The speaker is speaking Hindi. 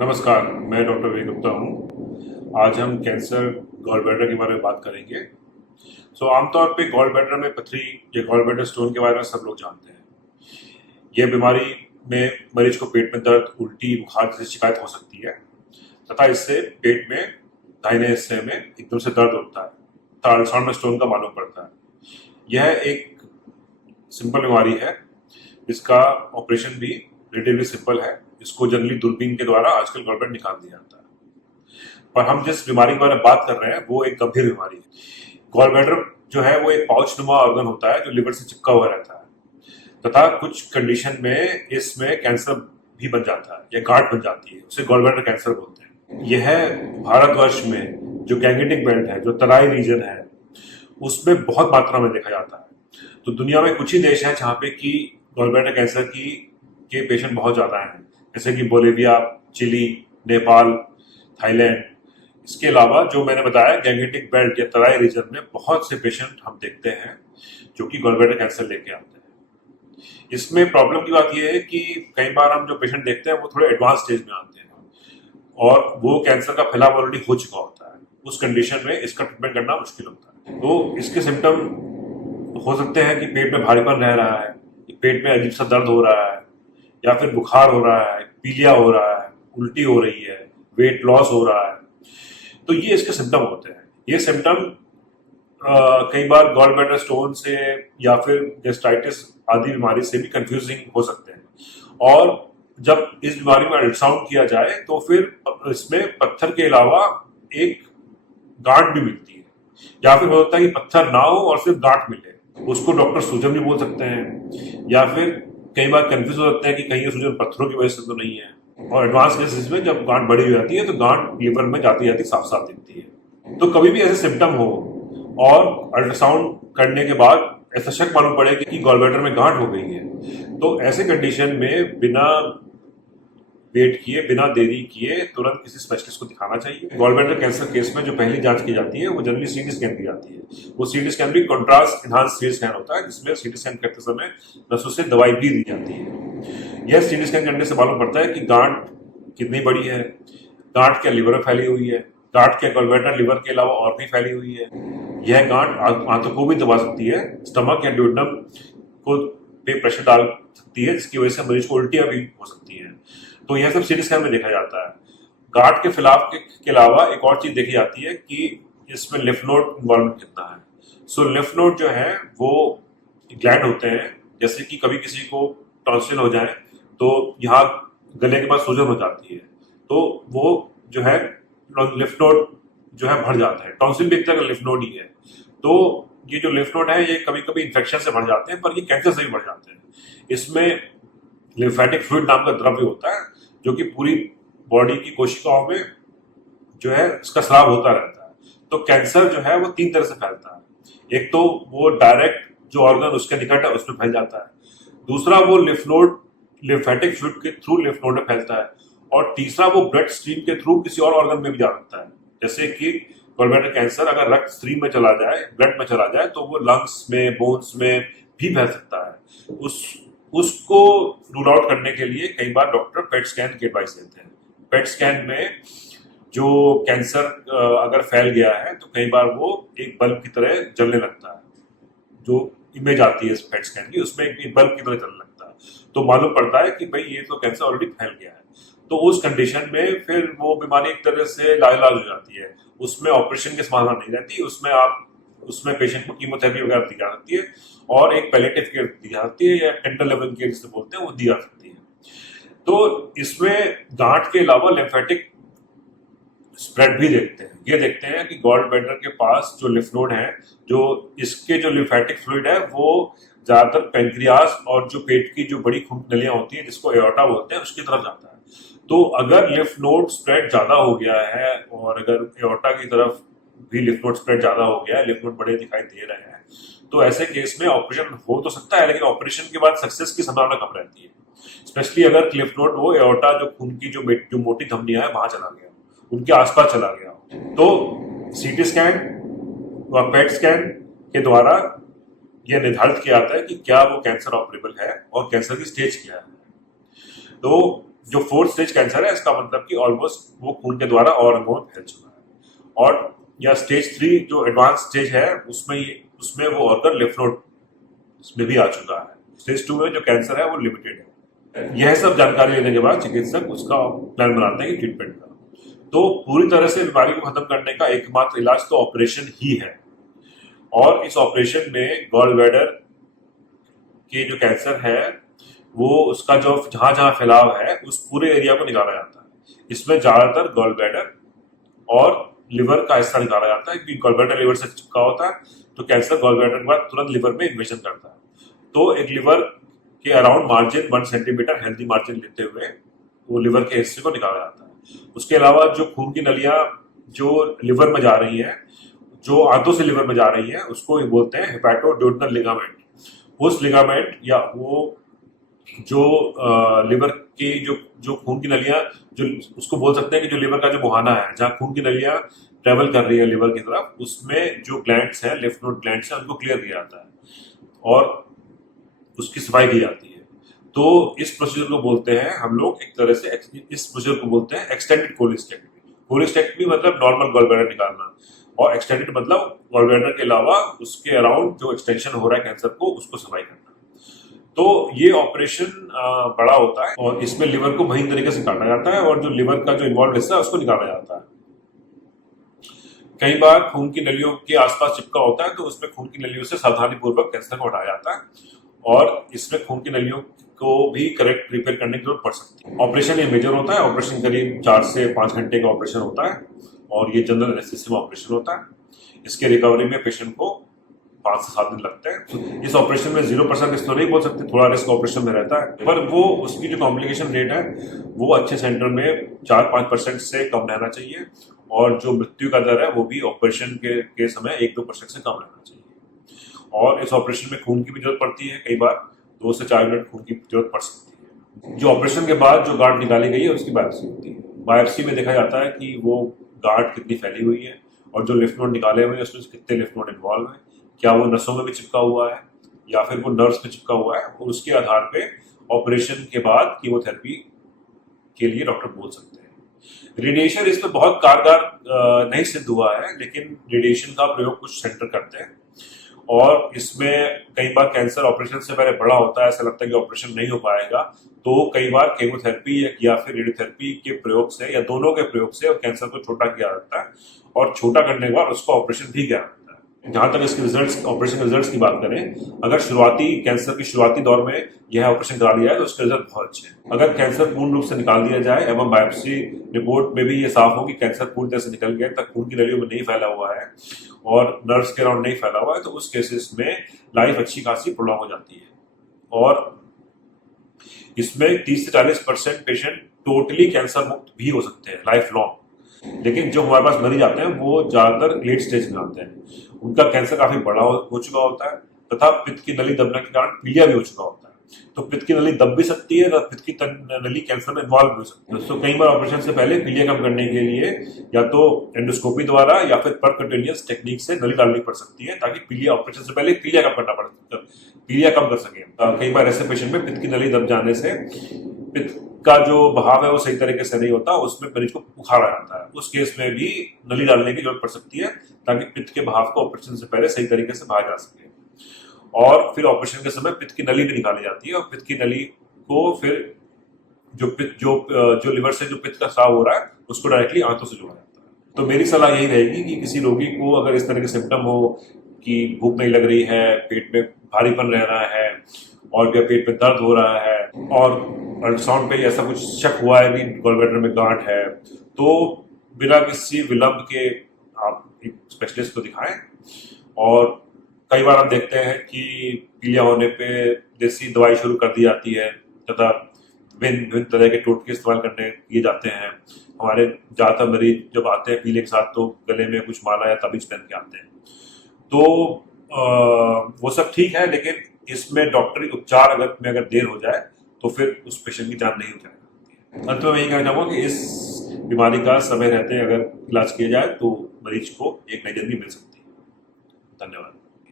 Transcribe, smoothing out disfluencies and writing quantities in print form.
नमस्कार, मैं डॉक्टर विवेक गुप्ता हूँ। आज हम कैंसर गॉल ब्लैडर के बारे में बात करेंगे। आमतौर पे गॉल ब्लैडर में पथरी या गॉल ब्लैडर स्टोन के बारे में सब लोग जानते हैं। यह बीमारी में मरीज को पेट में दर्द, उल्टी, बुखार जैसी शिकायत हो सकती है तथा इससे पेट में दाहिने हिस्से में एकदम से दर्द होता है तथा अल्ट्रासाउंड में स्टोन का मालूम पड़ता है। यह एक सिंपल बीमारी है, इसका ऑपरेशन भी रिलेटिवली सिंपल है। इसको जनरली दूरबीन के द्वारा आजकल गॉल ब्लैडर निकाल दिया जाता है। पर हम जिस बीमारी के बारे में बात कर रहे हैं वो एक गंभीर बीमारी है। गॉल ब्लैडर जो है वो एक पाउच नुमा ऑर्गन होता है जो लिवर से चिपका हुआ रहता है तथा कुछ कंडीशन में इसमें कैंसर भी बन जाता है या गांठ बन जाती है, उसे गॉल ब्लैडर कैंसर बोलते हैं। यह भारतवर्ष में जो गैंगेटिक बेल्ट है, जो तराई रीजन है, उसमें बहुत मात्रा में देखा जाता है। तो दुनिया में कुछ ही देश हैं जहाँ पे कि गॉल ब्लैडर कैंसर के पेशेंट बहुत ज़्यादा हैं, जैसे कि बोलिविया, चिली, नेपाल, थाईलैंड। इसके अलावा जो मैंने बताया गैंगेटिक बेल्ट या तराई रीजन में बहुत से पेशेंट हम देखते हैं जो कि गॉल ब्लैडर कैंसर लेके आते हैं। इसमें प्रॉब्लम की बात यह है कि कई बार हम जो पेशेंट देखते हैं वो थोड़े एडवांस स्टेज में आते हैं और वो कैंसर का फैलाव ऑलरेडी हो चुका होता है। उस कंडीशन में इसका ट्रीटमेंट करना मुश्किल होता है। तो इसके सिम्टम हो सकते हैं कि पेट में भारीपन रह रहा है, पेट में अजीब सा दर्द हो रहा है, या फिर बुखार हो रहा है, पीलिया हो रहा है, उल्टी हो रही है, वेट लॉस हो रहा है। तो ये इसके सिम्टम होते हैं। ये सिम्टम कई बार गॉल ब्लैडर स्टोन से या फिर गैस्ट्राइटिस आदि बीमारी से भी कंफ्यूजिंग हो सकते हैं। और जब इस बीमारी में अल्ट्रासाउंड किया जाए तो फिर इसमें पत्थर के अलावा एक गांठ भी मिलती है, या फिर हो सकता है कि पत्थर ना हो और सिर्फ गांठ मिले। उसको डॉक्टर सूजन भी बोल सकते हैं, या फिर कई बार कंफ्यूज हो सकते हैं कि कहीं ये सूजन पत्थरों की वजह से तो नहीं है। और एडवांस केसेस में जब गांठ बड़ी हो जाती है तो गांठ लिवर में जाती जाती साफ साफ दिखती है। तो कभी भी ऐसे सिम्टम हो और अल्ट्रासाउंड करने के बाद ऐसा शक मालूम पड़े कि गॉल ब्लैडर में गांठ हो गई है, तो ऐसे कंडीशन में बिना वेट किए, बिना देरी किए तुरंत किसी स्पेशलिस्ट को दिखाना चाहिए। गॉल ब्लैडर कैंसर केस में जो पहली जांच की जाती है वो जनरली सीटी स्कैन की जाती है। वो सीटी स्कैन भी कॉन्ट्रास्ट इनहांस सीटी स्कैन होता है, जिसमें सीटी स्कैन करते समय नसों से दवाई भी दी जाती है। यह सीटी स्कैन करने से मालूम पड़ता है कि गांठ कितनी बड़ी है, गांठ क्या लिवर में फैली हुई है, गांठ क्या गॉल ब्लैडर लिवर के अलावा और कहीं फैली हुई है। यह गांठ आंतों को भी दबा सकती है, स्टमक या ड्यूडेनम को पे प्रेशर डाल सकती है, जिसकी वजह से मरीज को उल्टियां भी हो सकती है। तो यह सब सीटी स्कैन में देखा जाता है। गांठ के फैलाव के अलावा एक और चीज देखी जाती है कि इसमें लिम्फ नोड इन्वॉल्वमेंट कितना है। लिम्फ नोड जो है वो ग्लैंड होते हैं, जैसे कि कभी किसी को टॉन्सिल हो जाए तो यहाँ गले के पास सूजन हो जाती है, तो वो जो है लिम्फ नोड जो है भर जाता है। टॉन्सिल भी एक तरह का लिम्फ नोड ही है। तो ये जो लिम्फ नोड है ये कभी कभी इन्फेक्शन से भर जाते हैं, पर ये कैंसर से भी भर जाते हैं। इसमें लिम्फेटिक फ्लूइड नाम का द्रव्य होता है जो कि पूरी बॉडी की कोशिकाओं में जो है इसका स्राव होता रहता है। तो कैंसर जो है वो तीन तरह से फैलता है। एक तो वो डायरेक्ट जो ऑर्गन उसके निकट है उसमें फैल जाता है, दूसरा वो लिम्फ नोड लिम्फेटिक फ्लूइड के थ्रू लिम्फ नोड में फैलता है, और तीसरा वो ब्लड स्ट्रीम के थ्रू किसी और ऑर्गन में भी जा सकता है। जैसे कि गॉल ब्लैडर कैंसर अगर रक्त स्ट्रीम में चला जाए, ब्लड में चला जाए, तो वो लंग्स में, बोन्स में भी फैल सकता है। उसको रूल आउट करने के लिए कई बार डॉक्टर पेट स्कैन की एडवाइस देते हैं। पेट स्कैन में जो कैंसर अगर फैल गया है तो कई बार वो एक बल्ब की तरह जलने लगता है। जो इमेज आती है इस पेट स्कैन की, उसमें एक बल्ब की तरह जलने लगता है, तो मालूम पड़ता है कि भाई ये तो कैंसर ऑलरेडी फैल गया है। तो उस कंडीशन में फिर वो बीमारी एक तरह से लाइलाज हो जाती है। उसमें ऑपरेशन की संभावना नहीं रहती, उसमें पेशेंट को कीमोथेरेपी वगैरह दी जा सकती है और एक पैलेटिव केयर दी जा सकती है, या टेंडर लेवल केयर जिसे बोलते हैं वो दी जा सकती है। तो इसमें गांठ के अलावा लिम्फेटिक स्प्रेड भी देखते हैं। ये देखते हैं कि गॉल ब्लैडर के पास जो लिम्फ नोड है, जो इसके जो लिम्फेटिक फ्लूइड है वो ज्यादातर पैंक्रियास और जो पेट की जो बड़ी खून नलियां होती हैं जिसको एओर्टा बोलते हैं उसकी तरफ जाता है। तो अगर लिम्फ नोड स्प्रेड ज्यादा हो गया है और अगर एओर्टा की तरफ भी लिम्फ नोड स्प्रेड ज्यादा हो गया है, लिम्फ नोड बड़े दिखाई दे रहे हैं, तो ऐसे केस में ऑपरेशन हो तो सकता है, लेकिन ऑपरेशन के बाद सक्सेस की संभावना कम रहती है। स्पेशली अगर लिम्फ नोड वो एओर्टा जो खून की जो मोटी धमनियां है वहां चला गया, उनके आसपास चला गया, तो सीटी स्कैन व पेट स्कैन के द्वारा यह निर्धारित किया जाता है कि क्या वो कैंसर ऑपरेबल है और कैंसर की स्टेज क्या है। तो जो 4th स्टेज कैंसर है, इसका मतलब कि ऑलमोस्ट वो खून के द्वारा और अंगों में फैल चुका है। और या स्टेज 3 जो एडवांस स्टेज है, उसमें वो ऑर्गन लिम्फ नोड में भी आ चुका है। स्टेज 2 में जो कैंसर है वो लिमिटेड है। यह सब जानकारी लेने के बाद चिकित्सक उसका प्लान बनाते हैं ट्रीटमेंट का। तो पूरी तरह से बीमारी को खत्म करने का एकमात्र इलाज तो ऑपरेशन ही है। और इस ऑपरेशन में गॉल ब्लैडर के जो कैंसर है वो उसका जो जहां जहां फैलाव है उस पूरे एरिया को निकाला जाता है। इसमें ज्यादातर गॉल ब्लैडर और लिवर का हिस्सा निकाला जाता है, क्योंकि गॉल ब्लैडर लिवर से चिपका होता है, तो कैंसर गॉल ब्लैडर के बाद तुरंत लिवर में इन्वेजन करता है। तो एक लिवर के around margin 1 centimetre healthy margin लेते हुए वो लिवर के हिस्से को निकाला जाता है। उसके अलावा जो खून की नलियां जो लिवर में जा रही है, जो आंतों से लिवर में जा रही है, उसको बोलते हैं हेपेटोड्यूडेनल लिगामेंट। उस लिगामेंट या वो जो लिवर की जो खून की नलियां, जो उसको बोल सकते हैं कि जो लिवर का जो मुहाना है, जहाँ खून की नलियां ट्रेवल कर रही है लिवर की तरफ, उसमें जो ग्लैंड्स हैं, लिम्फ नोड ग्लैंड्स हैं, उनको क्लियर किया जाता है और उसकी सफाई की जाती है। तो इस प्रोसीजर को बोलते हैं हम लोग एक तरह से, इस प्रोसीजर को बोलते हैं एक्सटेंडेड कोलिस्टेक्टमी। कोलिस्टेक्टमी मतलब नॉर्मल गॉल ब्लैडर निकालना, और एक्सटेंडेड मतलब गॉल ब्लैडर के अलावा उसके अराउंड जो एक्सटेंशन हो रहा है कैंसर को, उसको सफाई करना। तो ये ऑपरेशन बड़ा होता है और इसमें लिवर को महीन तरीके से काटा जाता है और जो लिवर का जो इन्वॉल्व हिस्सा है उसको निकाला जाता है। कई बार खून की नलियों के आसपास चिपका होता है, तो उसमें खून की नलियों से सावधानी पूर्वक कैंसर को हटाया जाता है और इसमें खून की नलियों को भी करेक्ट रिपेयर करने की जरूरत पड़ सकती है। ऑपरेशन ये मेजर होता है। ऑपरेशन करीब 4 से 5 घंटे का ऑपरेशन होता है और ये जनरल एनेस्थीसिया में ऑपरेशन होता है। इसके रिकवरी में पेशेंट को 5 से 7 दिन लगते हैं। तो इस ऑपरेशन में 0% रिस्क तो नहीं बोल सकते, थोड़ा रिस्क ऑपरेशन में रहता है, पर वो उसकी जो कॉम्प्लिकेशन रेट है वो अच्छे सेंटर में 4-5% से कम रहना चाहिए और जो मृत्यु का दर है वो भी ऑपरेशन के समय 1-2% से कम रहना चाहिए। और इस ऑपरेशन में खून की भी जरूरत पड़ती है, कई बार 2 से 4 यूनिट खून की जरूरत पड़ सकती है। जो ऑपरेशन के बाद जो गांठ निकाली गई है उसकी बायोप्सी होती है। बायोप्सी में देखा जाता है कि वो गांठ कितनी फैली हुई है और जो लिम्फ नोड निकाले हुए हैं उसमें कितने लिम्फ नोड इन्वॉल्व है, क्या वो नसों में भी चिपका हुआ है या फिर वो नर्व्स में चिपका हुआ है, और उसके आधार पे ऑपरेशन के बाद कीमोथेरेपी के लिए डॉक्टर बोल सकते हैं। रेडिएशन इसमें बहुत कारगर नहीं सिद्ध हुआ है, लेकिन रेडिएशन का प्रयोग कुछ सेंटर करते हैं और इसमें कई बार कैंसर ऑपरेशन से पहले बड़ा होता है, ऐसा लगता है कि ऑपरेशन नहीं हो पाएगा, तो कई बार केमोथेरेपी या फिर रेडियोथेरेपी के प्रयोग से या दोनों के प्रयोग से कैंसर को छोटा किया जाता है और छोटा करने के बाद उसको ऑपरेशन भी किया जाता है। जहां तक इसके रिजल्ट्स, ऑपरेशन रिजल्ट्स की बात करें, अगर शुरुआती कैंसर के शुरुआती दौर में यह ऑपरेशन करा लिया है तो उसके रिजल्ट बहुत अच्छे हैं। अगर कैंसर पूर्ण रूप से निकाल दिया जाए एवं बायोप्सी रिपोर्ट में भी ये साफ हो कि कैंसर पूरी तरह से निकल गया, तक खून की नलियों में नहीं फैला हुआ है और नर्व्स के अराउंड नहीं फैला हुआ है, तो उस केसेस में लाइफ अच्छी खासी प्रोलॉन्ग हो जाती है और इसमें 30 से 40% पेशेंट टोटली कैंसर मुक्त भी हो सकते हैं लाइफ लॉन्ग। लेकिन जो हमारे पास मरीज आते हैं वो ज्यादातर लेट स्टेज में आते हैं, उनका कैंसर काफी बड़ा हो चुका होता है तथा पित्त की नली दबने के कारण पीलिया भी हो चुका होता है। तो पित्त की नली दब भी सकती है, पित्त की नली कैंसर में इन्वॉल्व भी हो सकती है। तो कई बार ऑपरेशन से पहले पीलिया कम करने के लिए या तो एंडोस्कोपी द्वारा या फिर परक्यूटेनियस टेक्निक से नली डालनी पड़ सकती है, ताकि पीलिया ऑपरेशन से पहले पीलिया कम करना पड़ता है, पीलिया कम कर सके। कई बार ऐसे पेशेंट में पित्त की नली दब जाने से पित्त का जो बहाव है वो सही तरीके से नहीं होता, उसमें मरीज को बुखार आ जाता है। उस केस में भी नली डालने की जरूरत पड़ सकती है ताकि पित्त के बहाव को ऑपरेशन से पहले सही तरीके से बाहर जा सके। और फिर ऑपरेशन के समय पित्त की नली भी निकाली जाती है और पित्त की नली को फिर जो लिवर से जो पित्त का स्राव हो रहा है उसको डायरेक्टली आंतों से जोड़ा जाता है। तो मेरी सलाह यही रहेगी कि किसी रोगी को अगर इस तरह के सिम्टम हो कि भूख नहीं लग रही है, पेट में भारीपन रह रहा है और या पेट में दर्द हो रहा है और अल्ट्रासाउंड पे ऐसा कुछ शक हुआ है कि गॉल ब्लैडर में गांठ है, तो बिना किसी विलंब के आप एक स्पेशलिस्ट को दिखाएं। और कई बार हम देखते हैं कि पीलिया होने पे देसी दवाई शुरू कर दी जाती है तथा विभिन्न तरह के टोटके इस्तेमाल करने किए जाते हैं। हमारे ज्यादातर मरीज जब आते हैं पीलिया के साथ तो गले में कुछ माला या ताबीज पहन के आते हैं, तो वो सब ठीक है, लेकिन इसमें डॉक्टरी उपचार अगर देर हो जाए तो फिर उस पेशेंट की जान नहीं जाएगी। अंत में मैं यही कहना चाहूँगा कि इस बीमारी का समय रहते अगर इलाज किया जाए तो मरीज को एक नई जिंदगी मिल सकती है। धन्यवाद।